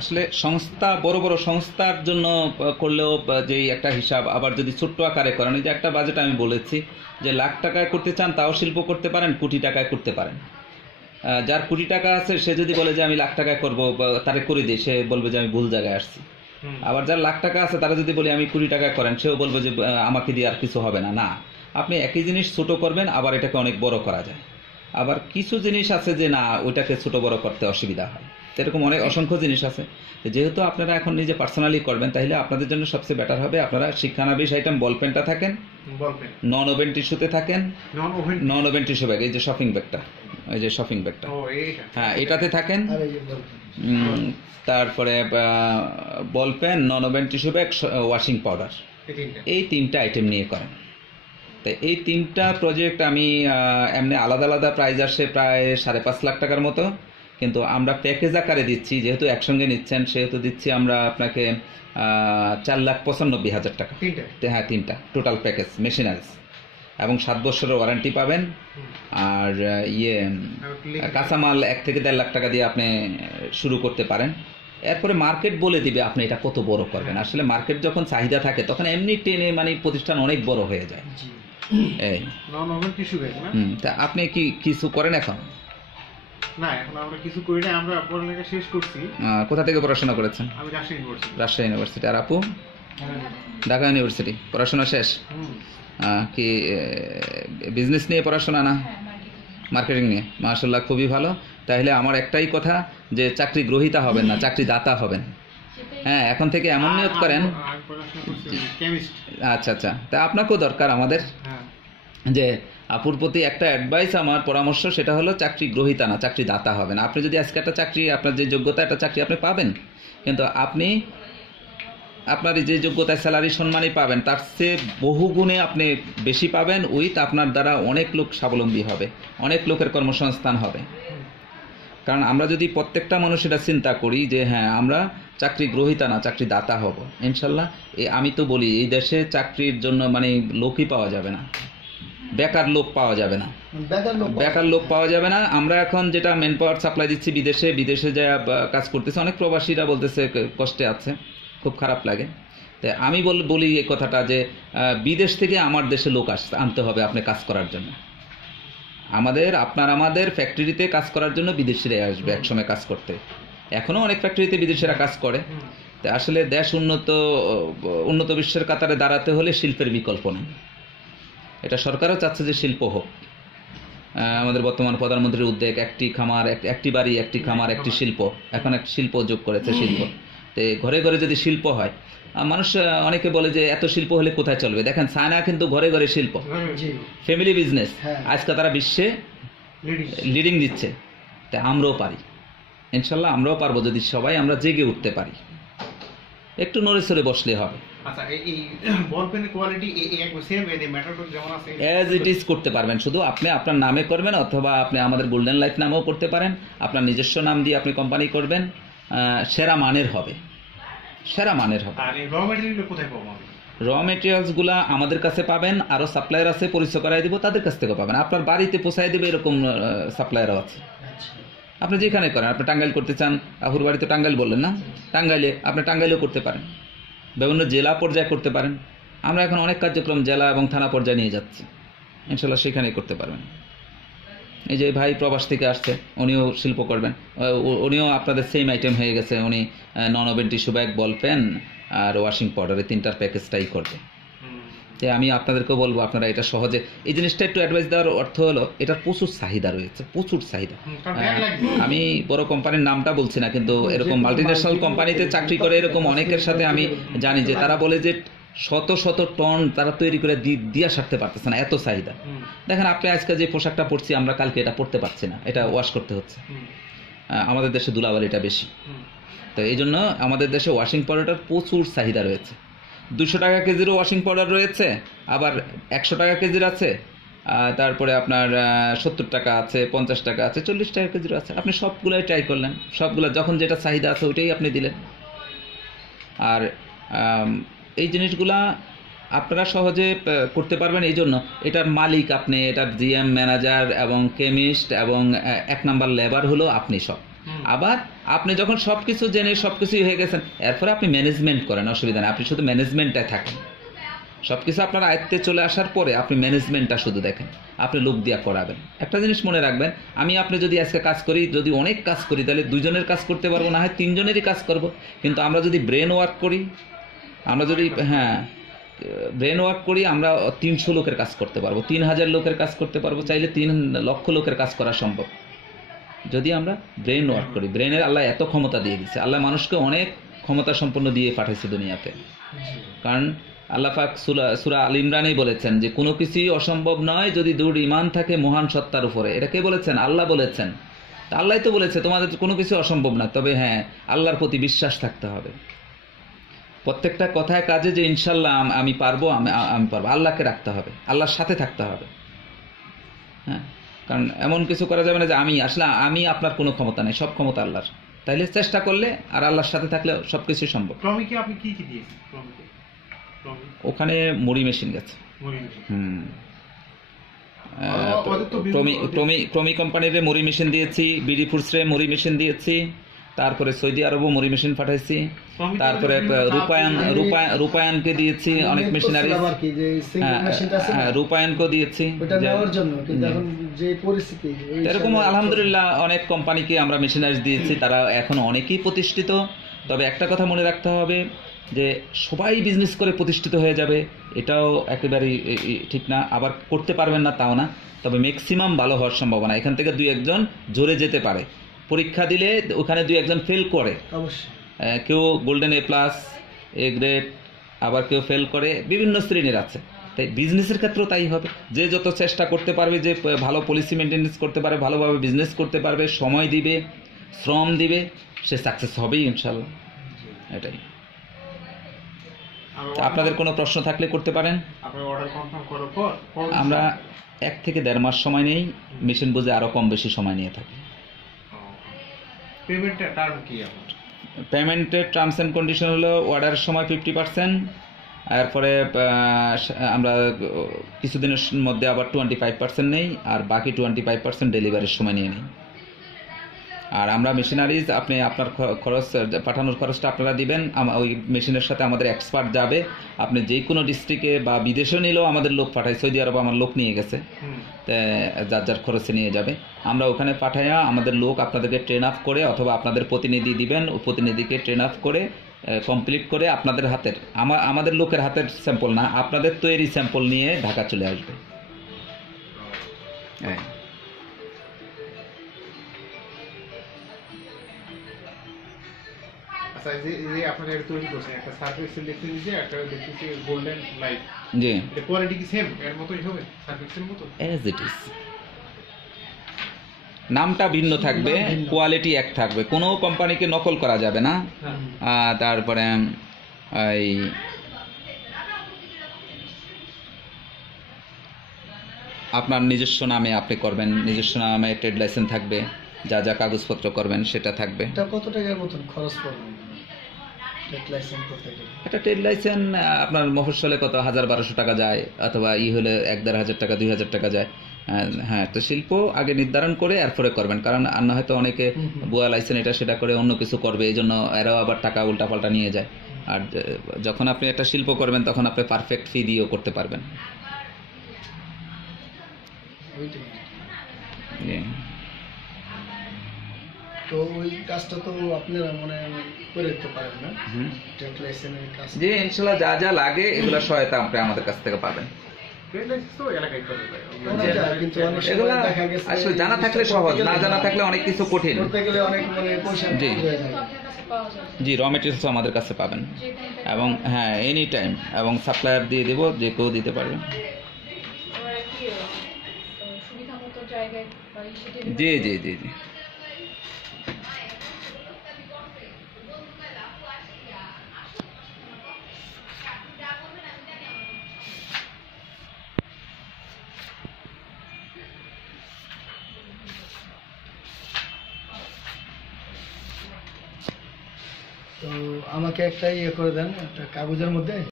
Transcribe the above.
আসলে সংস্থা বড় বড় সংস্থার জন্য করলেও যে একটা হিসাব, আবার যদি ছোট্ট আকারে করেন, যে একটা বাজেট আমি বলেছি যে লাখ টাকায় করতে চান তাও শিল্প করতে পারেন, কোটি টাকায় করতে পারেন। যার কোটি টাকা আছে সে যদি বলে যে আমি লাখ টাকায় করবো, তারে করে দিই, সে বলবে যে আমি ভুল জায়গায় আসছি। আবার যার লাখ টাকা আছে তারা যদি বলে আমি কোটি টাকা করেন, সেও বলবে যে আমাকে দিয়ে আর কিছু হবে না। না, আপনি একই জিনিস ছোট করবেন, আবার এটাকে অনেক বড় করা যায়। আবার কিছু জিনিস আছে যে না, ওইটাকে ছোট বড় করতে অসুবিধা হয়। এরকম অনেক অসংখ্য জিনিস আছে। যেহেতু আপনারা এখন নিজে পার্সোনালি করবেন, তাহলে আপনাদের জন্য সবচেয়ে বেটার হবে আপনারা শিক্ষানবিশ আইটেম বল পেনটা থাকেন, নন ওভেন টিস্যুতে থাকেন, নন ওভেন টিস্যু ব্যাগ, এই যে শপিং ব্যাগটা, এই যে শপিং ব্যাগটা, হ্যাঁ এটাতে থাকেন। তারপরে ball pen, non woven tissue bag, washing powder, এই তিনটা আইটেম নিয়ে করেন। তো এই তিনটা প্রজেক্ট আমি এমনি আলাদা আলাদা প্রাইস আসে প্রায় 5.5 লাখ টাকার মতো, কিন্তু আমরা প্যাকেজ আকারে দিচ্ছি, যেহেতু একসঙ্গে নিচ্ছেন সেহেতু দিচ্ছি আমরা আপনাকে 4,95,000 টাকা। হ্যাঁ, তিনটা টোটাল প্যাকেজ মেশিনারিজ, এবং 7 বছরের ওয়ারেন্টি পাবেন। আর কাঁচামাল 1 থেকে 1.5 লাখ টাকা দিয়ে আপনি শুরু করতে পারেন। এরপরে মার্কেট বলে দিবে আপনি এটা কত বড় করবেন। আসলে মার্কেট যখন চাহিদা থাকে তখন এমনি টেনে মানে প্রতিষ্ঠান অনেক বড় হয়ে যায়। এই তা আপনি কি কিছু করেন এখন? না, এখন আমরা কিছু করি না, আমরা পড়ালেখা শেষ করছি। কোথা থেকে পড়াশোনা করেছেন? আমি রাজশাহী ইউনিভার্সিটি। রাজশাহী ইউনিভার্সিটি। আর আপু? ঢাকা ইউনিভার্সিটি। পড়াশোনা শেষ? কি বিজনেস নিয়ে পড়াশোনা না মার্কেটিং নিয়ে? মাশাআল্লাহ, খুবই ভালো। তাহলে আমার একটাই কথা যে চাকরি গ্রহীতা হবেন না, চাকরি দাতা হবেন। হ্যাঁ, এখন থেকে এমন নিয়ত করেন। আচ্ছা আচ্ছা, তা আপনাকেও দরকার আমাদের যে আপুর প্রতি একটা অ্যাডভাইস, আমার পরামর্শ, সেটা হলো চাকরি গ্রহীতা না, চাকরি দাতা হবেন। আপনি যদি আজকে একটা চাকরি, আপনার যে যোগ্যতা, একটা চাকরি আপনি পাবেন, কিন্তু আপনি আপনার যে যোগ্যতায় স্যালারি সম্মানই পাবেন, তার চেয়ে বহু গুণে আপনি বেশি পাবেন। উইথ আপনার দ্বারা অনেক লোক স্বাবলম্বী হবে, অনেক লোকের কর্মসংস্থান হবে। কারণ আমরা যদি প্রত্যেকটা মানুষ এটা চিন্তা করি যে হ্যাঁ আমরা চাকরি গ্রহীতা না, চাকরি দাতা হব, ইনশাল্লাহ। আমি তো বলি এই দেশে চাকরির জন্য মানে লোকই পাওয়া যাবে না, বেকার লোক পাওয়া যাবে না, বেকার লোক পাওয়া যাবে না। আমরা এখন যেটা মেন পাওয়ার সাপ্লাই দিচ্ছি বিদেশে যা কাজ করতেছে, অনেক প্রবাসীরা বলতেছে কষ্টে আছে, খুব খারাপ লাগে। তাই আমি বলি এই কথাটা যে বিদেশ থেকে আমার দেশে লোক আনতে হবে আপনি কাজ করার জন্য। আমাদের ফ্যাক্টরিতে কাজ করার জন্য বিদেশিরা আসবে একসময় কাজ করতে। এখনও অনেক ফ্যাক্টরিতে বিদেশিরা কাজ করে। তাই আসলে দেশ উন্নত বিশ্বের কাতারে দাঁড়াতে হলে শিল্পের বিকল্প নেই। এটা সরকারও চাচ্ছে যে শিল্প হোক। আমাদের বর্তমান প্রধানমন্ত্রীর উদ্যোগ, একটি বাড়ি একটি খামার একটি শিল্প, এখন একটা শিল্প যোগ করেছে শিল্প। তো ঘরে ঘরে যদি শিল্প হয়, মানুষ অনেকে বলে যে এত শিল্প হলে কোথায় চলবে। দেখেন চায়না কিন্তু ঘরে ঘরে শিল্প, ফ্যামিলি বিজনেস, আজকে তারা বিশ্বে লিডিং দিচ্ছে। তাই আমরাও পারি, ইনশাল্লাহ আমরাও পারবো যদি সবাই আমরা জেগে উঠতে পারি, একটু নড়ে চড়ে বসলে হবে। অ্যাজ ইট ইজ করতে পারবেন, শুধু আপনি আপনার নামে করবেন, অথবা আপনি আমাদের গোল্ডেন লাইফ নামেও করতে পারেন। আপনার নিজস্ব নাম দিয়ে আপনি কোম্পানি করবেন, সেরা মানের হবে, সেরা মানের হবে। র মেটেরিয়ালসগুলা আমাদের কাছে পাবেন, আরও সাপ্লায়ার আছে, পরিচয় করাই দিব, তাদের কাছ থেকে পাবেন। আপনার বাড়িতে পৌঁছাই দেবে এরকম সাপ্লায়ারও আছে। আপনি যেখানে করেন, আপনি টাঙ্গাইল করতে চান, আহুর বাড়িতে টাঙ্গাইল বললেন না, টাঙ্গাইলে আপনি টাঙ্গাইলেও করতে পারেন, বিভিন্ন জেলা পর্যায়ে করতে পারেন। আমরা এখন অনেক কার্যক্রম জেলা এবং থানা পর্যায়ে নিয়ে যাচ্ছি, ইনশাল্লাহ সেখানেই করতে পারবেন। এই যে ভাই প্রবাস থেকে আসছে, উনিও শিল্প করবেন, উনিও আপনাদের সেম আইটেম হয়ে গেছে। উনি non woven tissue bag, ball pen আর ওয়াশিং পাউডার, এই তিনটার প্যাকেজটাই করবে। যে আমি আপনাদেরকেও বলবো আপনারা এটা সহজে, এই জিনিসটা একটু অ্যাডভাইস দেওয়ার অর্থ হলো এটার প্রচুর চাহিদা রয়েছে, প্রচুর চাহিদা। আমি বড় কোম্পানির নামটা বলছি না, কিন্তু এরকম মাল্টিন্যাশনাল কোম্পানিতে চাকরি করে এরকম অনেকের সাথে আমি জানি যে তারা বলে যে শত শত টন তারা তৈরি করে দিয়া সারতে পারতেছে না, এত চাহিদা। দেখেন আপনি আজকে যে পোশাকটা পরছি, আমরা কালকে এটা পরতে পারছি না, এটা ওয়াশ করতে হচ্ছে। আমাদের দেশে ধুলাবালিটা বেশি, তো এই জন্য আমাদের দেশে ওয়াশিং পাউডারটার প্রচুর চাহিদা রয়েছে। 200 টাকা কেজিরও ওয়াশিং পাউডার রয়েছে, আবার 100 টাকা কেজির আছে, তারপরে আপনার 70 টাকা আছে, 50 টাকা আছে, 40 টাকা কেজির আছে। আপনি সবগুলোই ট্রাই করলেন, সবগুলো যখন যেটা চাহিদা আছে ওইটাই আপনি দিলেন। আর এই জিনিসগুলা আপনারা সহজে করতে পারবেন। এই জন্য এটার মালিক আপনি, এটার জিএম, ম্যানেজার এবং কেমিস্ট এবং 1 নাম্বার লেবার হলো আপনি। সব আবার আপনি যখন সবকিছু জেনে সবকিছুই হয়ে গেছেন, এরপরে আপনি ম্যানেজমেন্ট করেন, অসুবিধা নেই, আপনি শুধু ম্যানেজমেন্টটায় থাকেন। সবকিছু আপনার আয়ত্তে চলে আসার পরে আপনি ম্যানেজমেন্টটা শুধু দেখেন, আপনি লোক দিয়া করাবেন। একটা জিনিস মনে রাখবেন, আপনি যদি আজকে কাজ করি, যদি অনেক কাজ করি, তাহলে দুজনের কাজ করতে পারবো না, হয় তিনজনেরই কাজ করব। কিন্তু আমরা যদি ব্রেন ওয়ার্ক করি, আমরা যদি ব্রেন ওয়ার্ক করি, আমরা 300 লোকের কাজ করতে পারবো, 3000 লোকের কাজ করতে পারবো, চাইলে 3 লক্ষ লোকের কাজ করা সম্ভব যদি আমরা ব্রেন ওয়ার্ক করি। ব্রেনের আল্লাহ এত ক্ষমতা দিয়ে দিচ্ছে, আল্লাহ মানুষকে অনেক ক্ষমতা সম্পন্ন দিয়ে পাঠাইছে দুনিয়াতে। কারণ আল্লাহ পাক সূরা আল ইমরানেই বলেছেন যে কোনো কিছুই অসম্ভব নয় যদি দৃঢ় ঈমান থাকে মহান সত্তার উপরে। এটা কে বলেছেন? আল্লাহ বলেছেন। তা আল্লাহই তো বলেছে তোমাদের কোনো কিছু অসম্ভব না, তবে হ্যাঁ আল্লাহর প্রতি বিশ্বাস থাকতে হবে। প্রত্যেকটা কথায় কাজে যে ইনশাল্লাহ আমি পারবো, আমি পারবো, আল্লাহকে রাখতে হবে, আল্লাহর সাথে থাকতে হবে। হ্যাঁ, কারণ এমন কিছু করা যাবে না যে আমি আপনার কোনো ক্ষমতা নেই, সব ক্ষমতা আল্লাহর। তাইলে চেষ্টা করলে আর আল্লাহর সাথে থাকলে সবকিছুই সম্ভব। আপনি কি দিয়েছেন? ওখানে মুড়ি মেশিন গেছে। ক্রমি কোম্পানির মুড়ি মেশিন দিয়েছি, বিডি ফুডসরে মুড়ি মেশিন দিয়েছি, তারপরে সৌদি আরবও মুড়ি মেশিন পাঠাইছি, তারপরে রূপায়ণকে দিয়েছি অনেক মেশিনারি, রূপায়ণকে দিয়েছি। এরকম আলহামদুলিল্লাহ অনেক কোম্পানিকে আমরা মেশিনারি দিয়েছি, তারা এখন অনেকেই প্রতিষ্ঠিত। তবে একটা কথা মনে রাখতে হবে যে সবাই বিজনেস করে প্রতিষ্ঠিত হয়ে যাবে এটাও একেবারেই ঠিক না, আবার করতে পারবেন না তাও না, তবে ম্যাক্সিমাম ভালো হওয়ার সম্ভাবনা। এখান থেকে 2-1 জোরে যেতে পারে, পরীক্ষা দিলে ওখানে 2-1 ফেল করে, কেউ গোল্ডেন A+, A গ্রেড, আবার কেউ ফেল করে, বিভিন্ন শ্রেণীর আছে। তাই বিজনেসের ক্ষেত্রেও তাই হবে, যে যত চেষ্টা করতে পারবে, যে ভালো পলিসি মেনটেন্স করতে পারবে, ভালোভাবে বিজনেস করতে পারবে, সময় দিবে, শ্রম দিবে, সে সাকসেস হবেই ইনশাল্লাহ। এটাই। আপনাদের কোনো প্রশ্ন থাকলে করতে পারেন। আমরা 1 থেকে 1.5 মাস সময় নেই, মেশিন বুঝে আরো কম বেশি সময় নিয়ে থাকি। পেমেন্টের টার্মস অ্যান্ড কন্ডিশন হলো অর্ডারের সময় 50%, এরপরে আমরা কিছুদিনের মধ্যে আবার 25% নেই, আর বাকি 25% ডেলিভারির সময় নিয়ে নিই। আর আমরা মেশিনারিজ আপনি আপনার খরচ, পাঠানোর খরচটা আপনারা দিবেন, ওই মেশিনের সাথে আমাদের এক্সপার্ট যাবে। আপনি যে কোনো ডিস্ট্রিক্টে বা বিদেশে নিলেও আমাদের লোক পাঠায়, সৌদি আরব আমার লোক নিয়ে গেছে, যার যার খরচে নিয়ে যাবে। আমরা ওখানে পাঠাইয়া আমাদের লোক আপনাদেরকে ট্রেন আপ করে, অথবা আপনাদের প্রতিনিধি দিবেন, ও প্রতিনিধিকে ট্রেন আপ করে কমপ্লিট করে আপনাদের হাতের, আমাদের লোকের হাতের স্যাম্পল না, আপনাদের তৈরি স্যাম্পল নিয়ে ঢাকা চলে আসবে। হ্যাঁ, আপনারা তৈরি করছেন একটা সার্ভিস লিখে দিয়েছে, একটা দেখতেছি গোল্ডেন লাইফ, জি, এটা কোয়ালিটি কি সেম এর মতই হবে, সার্ভিসের মতো অ্যাজ ইট ইজ। নামটা ভিন্ন থাকবে, কোয়ালিটি এক থাকবে, কোনো কোম্পানিকে নকল করা যাবে না। তারপরে এই আপনার নিজস্ব নামে আপনি করবেন, নিজস্ব নামে ট্রেড লাইসেন্স থাকবে, যা যা কাগজপত্র করবেন সেটা থাকবে। এটা কত টাকার মতন খরচ পড়বে ট্রেড লাইসেন্স করতে গেলে? একটা ট্রেড লাইসেন্স আপনার মফস্বলে কত 1000-1200 টাকা যায়, অথবা হলে 1-1500 টাকা 2000 টাকা যায়। হ্যাঁ, তো শিল্প আগে নির্ধারণ করে এরপরে করবেন, কারণ আর না হয়তো অনেকে ভুয়া লাইসেন্স এটা সেটা করে অন্য কিছু করবে, এই জন্য এরাও আবার টাকা উল্টাপাল্টা নিয়ে যায়। আর যখন আপনি একটা শিল্প করবেন তখন আপনি পারফেক্ট ফি দিয়েও করতে পারবেন। তো ওই কাজটা তো আপনারা মনে করে দিতে পারেন না, ট্রেড লাইসেন্সের কাজ? জি, ইনশাআল্লাহ যা যা লাগে এগুলো সহায়তা আপনি আমাদের কাছ থেকে পাবেন। এগুলা আসলে জানা থাকলে সহজ, না জানা থাকলে অনেক কিছু কঠিন। জি জি, র মেটেরিয়ালস আমাদের কাছে পাবেন, এবং হ্যাঁ এনি টাইম, এবং সাপ্লায়ার দিয়ে দেবো, যে কেউ দিতে পারবেন। জি জি জি জি। তো আমাকে একটা ইয়ে করে দেন, একটা কাগজের মধ্যে